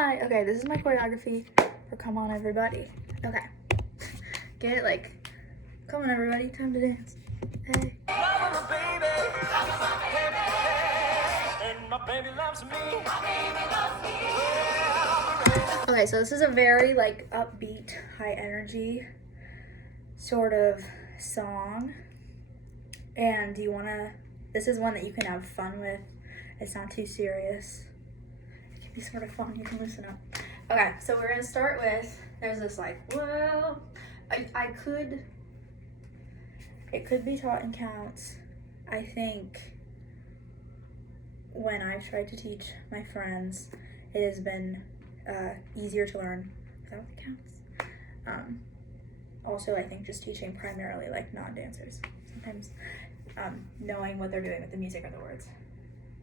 Hi. Okay, this is my choreography for Come On Everybody. Okay. Get it? Like, come on everybody, time to dance. Hey. Okay, so this is a very like upbeat, high energy sort of song. And this is one that you can have fun with. It's not too serious. It can be sort of fun, you can loosen up. Okay, so we're gonna start with, there's this like, well, it could be taught in counts. I think when I've tried to teach my friends, it has been easier to learn without the counts. Also, I think just teaching primarily like non-dancers, sometimes knowing what they're doing with the music or the words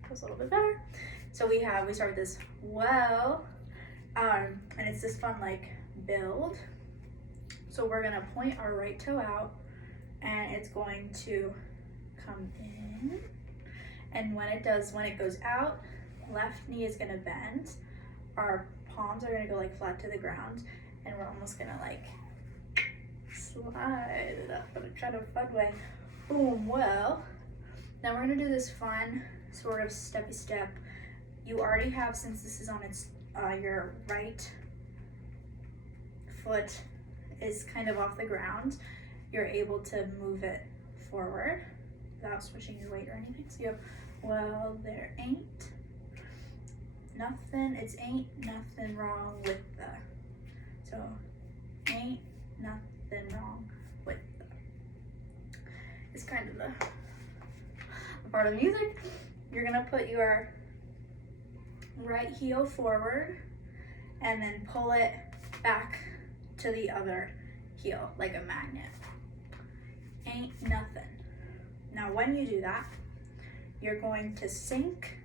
goes a little bit better. So we start with this well, and it's this fun like build. So we're gonna point our right toe out, and it's going to come in. And when it goes out, left knee is gonna bend. Our palms are gonna go like flat to the ground, and we're almost gonna like slide it up in a kind of fun way. Boom, well. Now we're gonna do this fun sort of steppy step. You already have, since this is on your right foot is kind of off the ground, you're able to move it forward without switching your weight or anything. So you have, well, there ain't nothing wrong with the. So, ain't nothing wrong with the. It's kind of the part of the music. You're gonna put your right heel forward and then pull it back to the other heel like a magnet. Ain't nothing. Now when you do that, you're going to sink,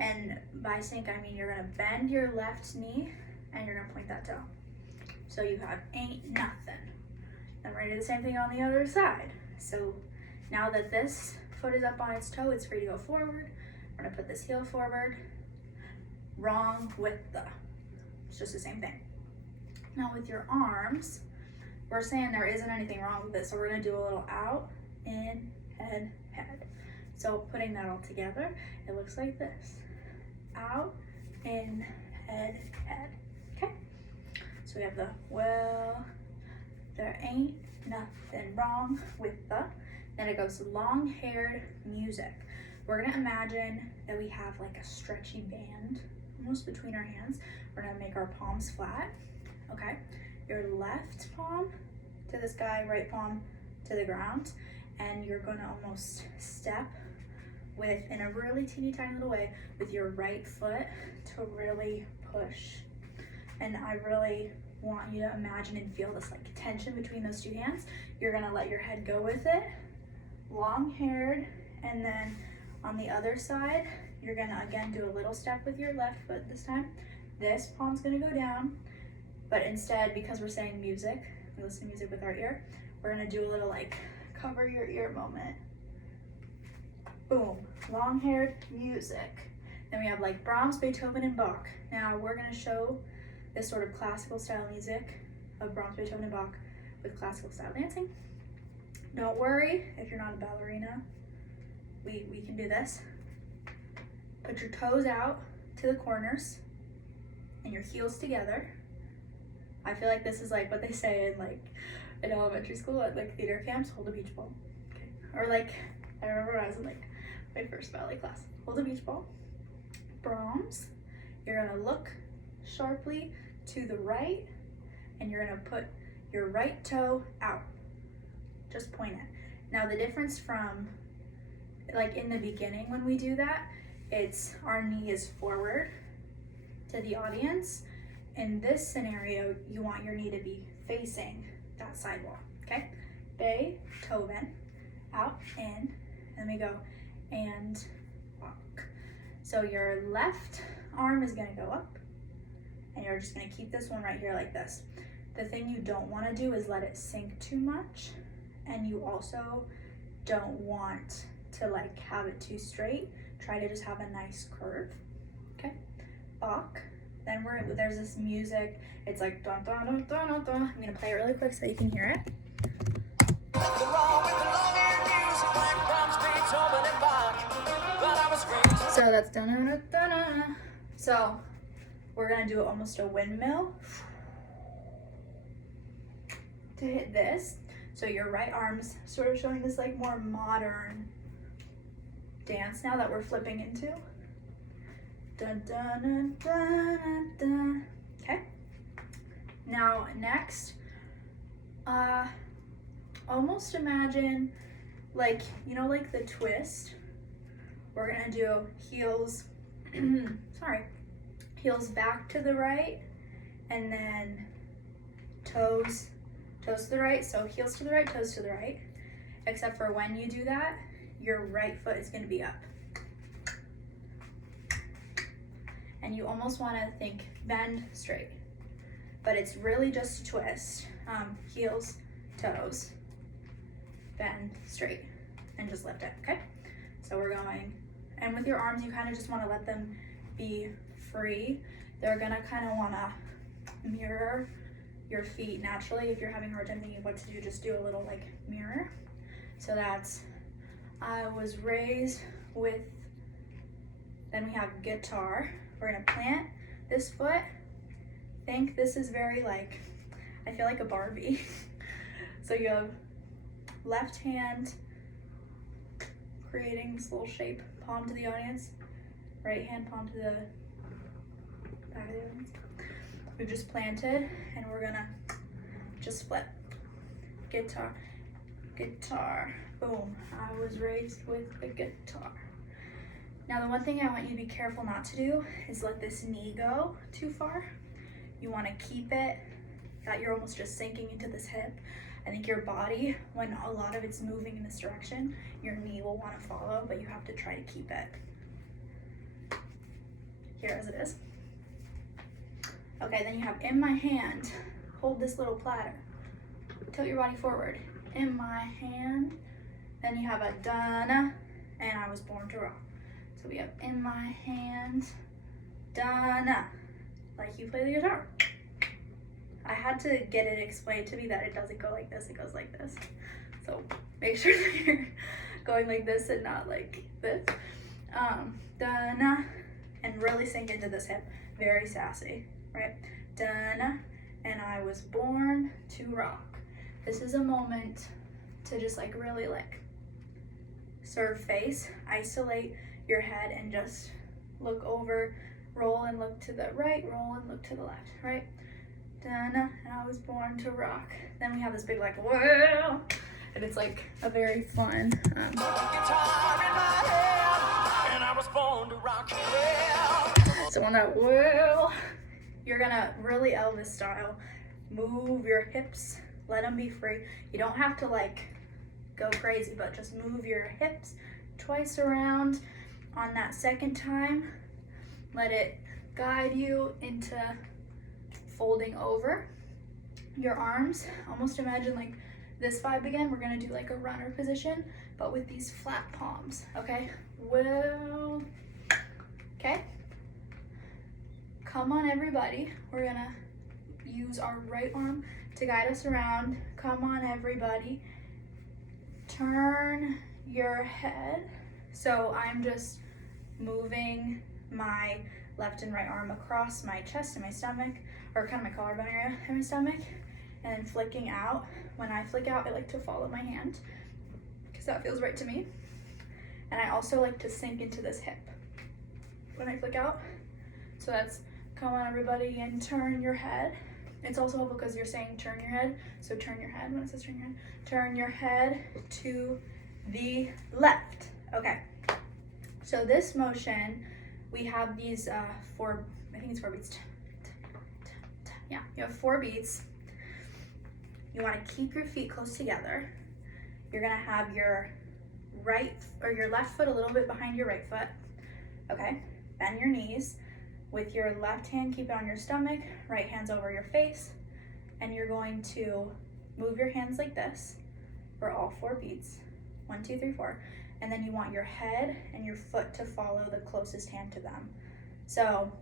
and by sink I mean you're gonna bend your left knee and you're gonna point that toe. So you have ain't nothing. Then we're gonna do the same thing on the other side. So now that this foot is up on its toe, it's free to go forward. We're gonna put this heel forward. Wrong with the. It's just the same thing. Now with your arms, we're saying there isn't anything wrong with it, so we're gonna do a little out, in, head, head. So putting that all together, it looks like this. Out, in, head, head. Okay? So we have the, well, there ain't nothing wrong with the. Then it goes long-haired music. We're gonna imagine that we have like a stretchy band almost between our hands. We're gonna make our palms flat, okay? Your left palm to the sky, right palm to the ground, and you're gonna almost step with, in a really teeny tiny little way, with your right foot to really push. And I really want you to imagine and feel this like tension between those two hands. You're gonna let your head go with it, long-haired, and then on the other side, you're gonna again do a little step with your left foot this time. This palm's gonna go down, but instead, because we're saying music, we listen to music with our ear, we're gonna do a little like cover your ear moment. Boom, long-haired music. Then we have like Brahms, Beethoven, and Bach. Now we're gonna show this sort of classical style music of Brahms, Beethoven, and Bach with classical style dancing. Don't worry if you're not a ballerina, we can do this. Put your toes out to the corners and your heels together. I feel like this is like what they say in like in elementary school at like theater camps, hold a beach ball. Okay. Or like, I remember when I was in like my first ballet class, hold a beach ball. Brahms, you're gonna look sharply to the right and you're gonna put your right toe out. Just point it. Now the difference from like in the beginning when we do that, it's our knee is forward to the audience. In this scenario, you want your knee to be facing that sidewall, okay? Beethoven, out, in, and we go, and walk. So your left arm is gonna go up, and you're just gonna keep this one right here like this. The thing you don't wanna do is let it sink too much, and you also don't want to like have it too straight. Try to just have a nice curve, okay? Bach, Then there's this music. It's like dun dun dun dun dun dun. I'm gonna play it really quick so you can hear it. So that's dun dun dun dun dun. So we're gonna do almost a windmill to hit this. So your right arm's sort of showing this like more modern dance now that we're flipping into. Dun dun dun dun dun dun. Okay. Now next, almost imagine like, you know, like the twist. We're gonna do heels, heels back to the right, and then toes to the right. So heels to the right, toes to the right. Except for when you do that, your right foot is gonna be up. And you almost wanna think bend straight, but it's really just a twist. Heels, toes, bend straight, and just lift it, okay? So we're going, and with your arms, you kind of just want to let them be free. They're gonna kind of want to mirror your feet naturally. If you're having a hard time thinking what to do, just do a little like mirror. So that's, I was raised with, then we have guitar. We're gonna plant this foot. Think this is very like, I feel like a Barbie. So you have left hand creating this little shape, palm to the audience, right hand palm to the back of the audience. We've just planted, and we're gonna just flip. Guitar, guitar, boom. I was raised with a guitar. Now the one thing I want you to be careful not to do is let this knee go too far. You wanna keep it, that you're almost just sinking into this hip. I think your body, when a lot of it's moving in this direction, your knee will want to follow, but you have to try to keep it here as it is. Okay, then you have in my hand, hold this little platter. Tilt your body forward. In my hand. Then you have a done, and I was born to rock. So we have in my hand, done, like you play the guitar. I had to get it explained to me that it doesn't go like this, it goes like this. So make sure that you're going like this and not like this. Done, and really sink into this hip, very sassy, right? Done, and I was born to rock. This is a moment to just like really like serve face, isolate your head and just look over, roll and look to the right, roll and look to the left, right? Done, and I was born to rock. Then we have this big like whoa, and it's like a very fun. So on that whoa, you're gonna really Elvis style move your hips, let them be free. You don't have to like go crazy, but just move your hips twice around. On that second time, let it guide you into folding over your arms. Almost imagine like this vibe again. We're gonna do like a runner position, but with these flat palms, okay? Well, okay. Come on everybody. We're gonna use our right arm to guide us around. Come on everybody. Turn your head. So I'm just moving my left and right arm across my chest and my stomach, or kind of my collarbone area and my stomach, and then flicking out. When I flick out, I like to follow my hand because that feels right to me. And I also like to sink into this hip when I flick out. So that's come on everybody and turn your head. It's also helpful because you're saying turn your head. So turn your head when it says turn your head. Turn your head to the left. Okay. So this motion, we have these four, I think it's 4 beats. Yeah, you have 4 beats. You want to keep your feet close together. You're gonna have your right or your left foot a little bit behind your right foot. Okay, bend your knees. With your left hand, keep it on your stomach, right hand's over your face, and you're going to move your hands like this for all 4 beats. 1, 2, 3, 4. And then you want your head and your foot to follow the closest hand to them. So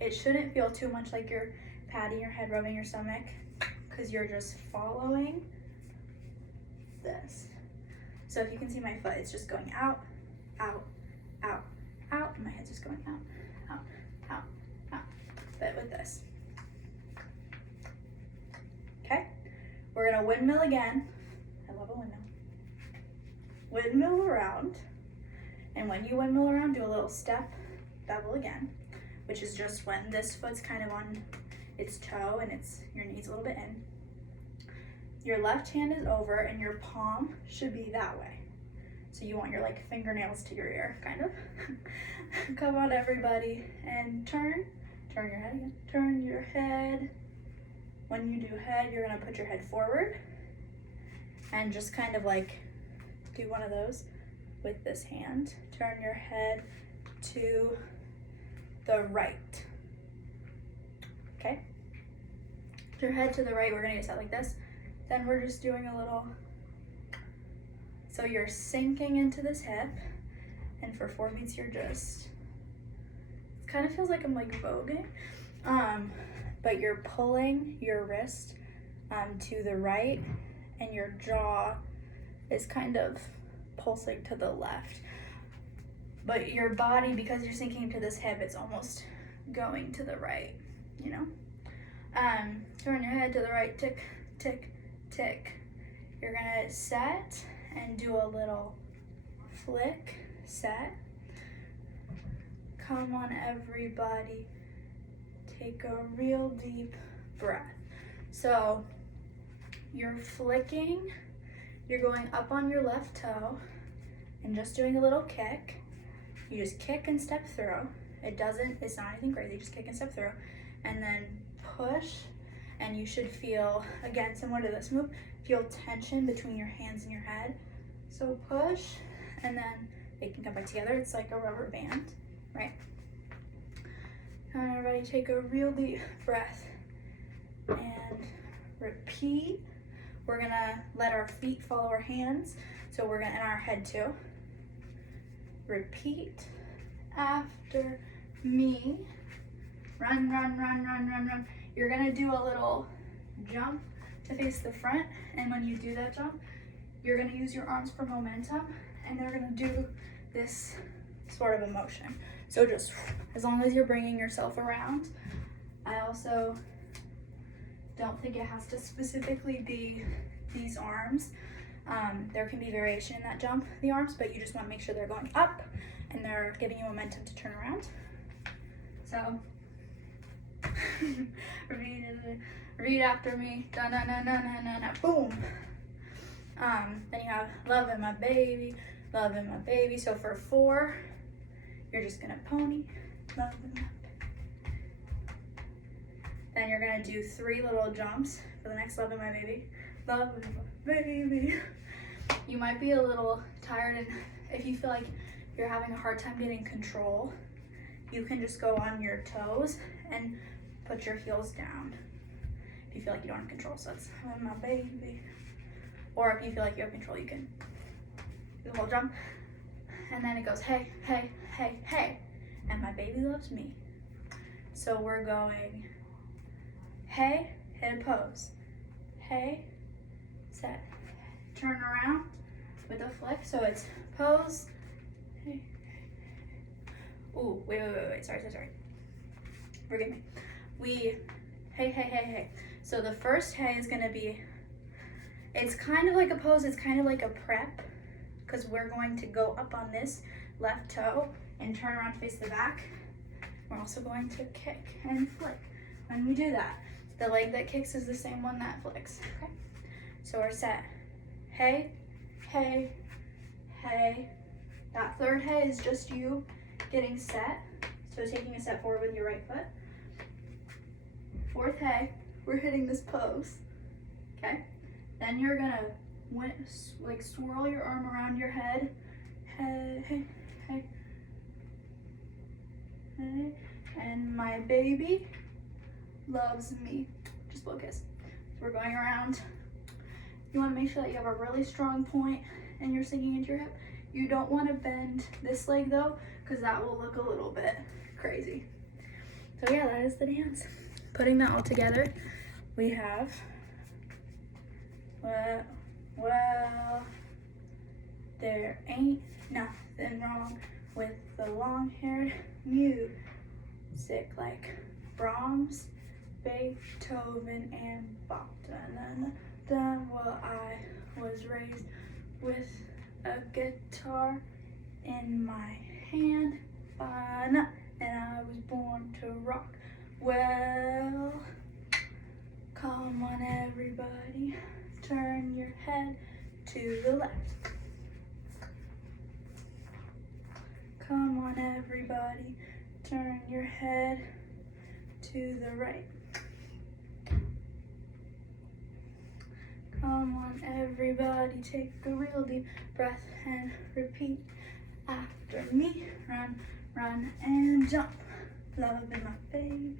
it shouldn't feel too much like you're patting your head, rubbing your stomach, because you're just following this. So if you can see my foot, it's just going out, out, out, out, and my head's just going out, out, out, out. But with this. Okay? We're gonna windmill again. I love a windmill. Windmill around. And when you windmill around, do a little step bevel again, which is just when this foot's kind of on its toe and your knee's a little bit in. Your left hand is over and your palm should be that way. So you want your like fingernails to your ear, kind of. Come on everybody, and turn your head again, turn your head. When you do head, you're gonna put your head forward and just kind of like do one of those with this hand. Turn your head to the right, okay? Your head to the right, we're gonna get set like this. Then we're just doing a little, so you're sinking into this hip, and for 4 beats you're just, it kind of feels like I'm like voguing, but you're pulling your wrist to the right, and your jaw is kind of pulsing to the left. But your body, because you're sinking into this hip, it's almost going to the right, you know? Turn your head to the right, tick, tick, tick. You're gonna set and do a little flick, set. Come on everybody, take a real deep breath. So you're flicking, you're going up on your left toe and just doing a little kick. You just kick and step through. It's not anything crazy, just kick and step through. And then push, and you should feel, again, similar to this move, feel tension between your hands and your head. So push, and then they can come back together. It's like a rubber band, right? And everybody take a real deep breath and repeat. We're gonna let our feet follow our hands. So we're gonna, and our head too. Repeat after me. Run, run, run, run, run, run. You're gonna do a little jump to face the front, and when you do that jump, you're gonna use your arms for momentum, and they're gonna do this sort of a motion. So just, as long as you're bringing yourself around. I also don't think it has to specifically be these arms. There can be variation in that jump, the arms, but you just wanna make sure they're going up and they're giving you momentum to turn around. So, repeat after me, da-na-na-na-na-na-na, boom. Then you have loving my baby, loving my baby. So for 4, you're just gonna pony, loving my baby. Then you're gonna do 3 little jumps for the next loving my baby, loving my baby. You might be a little tired, and if you feel like you're having a hard time getting control, you can just go on your toes and put your heels down if you feel like you don't have control. So it's loving my baby. Or if you feel like you have control, you can do the whole jump. And then it goes, hey, hey, hey, hey. And my baby loves me. So we're going, hey, hit a pose. Hey, set. Turn around with a flick. So it's pose. Hey. Ooh, wait. Sorry. Forgive me. Hey. So the first hey is gonna be, it's kind of like a pose, it's kind of like a prep, because we're going to go up on this left toe and turn around to face the back. We're also going to kick and flick. When we do that, the leg that kicks is the same one that flicks, okay? So we're set. Hey. That third hey is just you getting set. So taking a step forward with your right foot. 4th hey, we're hitting this pose, okay? Then you're gonna like swirl your arm around your head. Hey. And my baby loves me. Just blow a kiss. So we're going around. You wanna make sure that you have a really strong point and you're sinking into your hip. You don't wanna bend this leg though, because that will look a little bit crazy. So yeah, that is the dance. Putting that all together, we have, well, there ain't nothing wrong with the long-haired music like Brahms, Beethoven, and Bach. Well, I was raised with a guitar in my hand, and I was born to rock. Well, come on everybody, turn your head to the left. Come on everybody, turn your head to the right. Come on everybody, take a real deep breath and repeat after me. Run, run and jump. Loving my baby,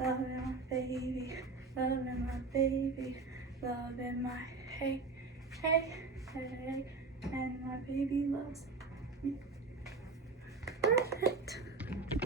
loving my baby, loving my baby, loving my hey, hey, hey. And my baby loves